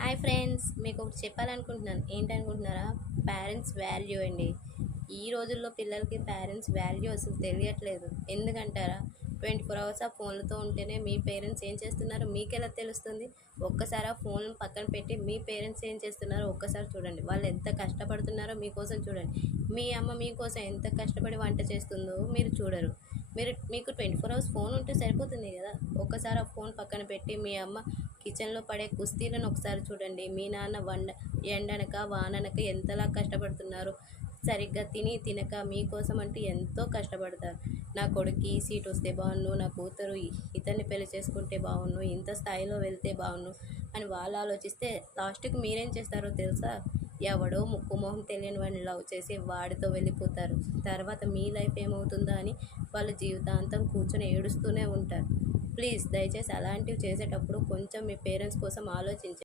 Hi friends, మీకు ఒకటి చెప్పాలనుకుంటున్నాను. ఏంటనుకుంటున్నారా? పేరెంట్స్ వాల్యూ అండి. ఈ రోజుల్లో పిల్లలకి పేరెంట్స్ వాల్యూ అసలు తెలియట్లేదు. ఎందుకంటారా? 24 అవర్స్ ఆ ఫోన్లతో ఉంటేనే మీ పేరెంట్స్ ఏం చేస్తున్నారో మీకెలా తెలుస్తుంది? ఒక్కసారి ఆ ఫోన్ పక్కన పెట్టి మీ పేరెంట్స్ ఏం చేస్తున్నారో ఒక్కసారి చూడండి. వాళ్ళు ఎంత కష్టపడుతున్నారో మీకోసం చూడండి. మీ అమ్మ మీకోసం ఎంత కష్టపడి వంట చేస్తుందో మీరు చూడరు. మీకు 24 అవర్స్ ఫోన్ ఉంటే సరిపోతుంది కదా. ఒక్కసారి ఆ ఫోన్ పక్కన పెట్టి మీ అమ్మ కిచెన్లో పడే కుస్తీలను ఒకసారి చూడండి. మీ నాన్న ఎండనక వాననక ఎంతలా కష్టపడుతున్నారు. సరిగ్గా తిని తినక మీకోసం అంటూ ఎంతో కష్టపడతారు. నా కొడుక్కి ఈ సీట్ వస్తే బాగున్ను, నా కూతురు ఇతన్ని పెళ్లి చేసుకుంటే బాగున్ను, ఇంత స్థాయిలో వెళ్తే బాగున్ను అని వాళ్ళు ఆలోచిస్తే లాస్ట్కి మీరేం చేస్తారో తెలుసా? ఎవడో ముక్కు మొహం తెలియని వాడిని లవ్ చేసి వాడితో వెళ్ళిపోతారు. తర్వాత మీ లైఫ్ ఏమవుతుందా అని వాళ్ళ జీవితాంతం కూర్చొని ఏడుస్తూనే ఉంటారు. ప్లీజ్ దయచేసి అలాంటివి చేసేటప్పుడు కొంచెం మీ పేరెంట్స్ కోసం ఆలోచించండి.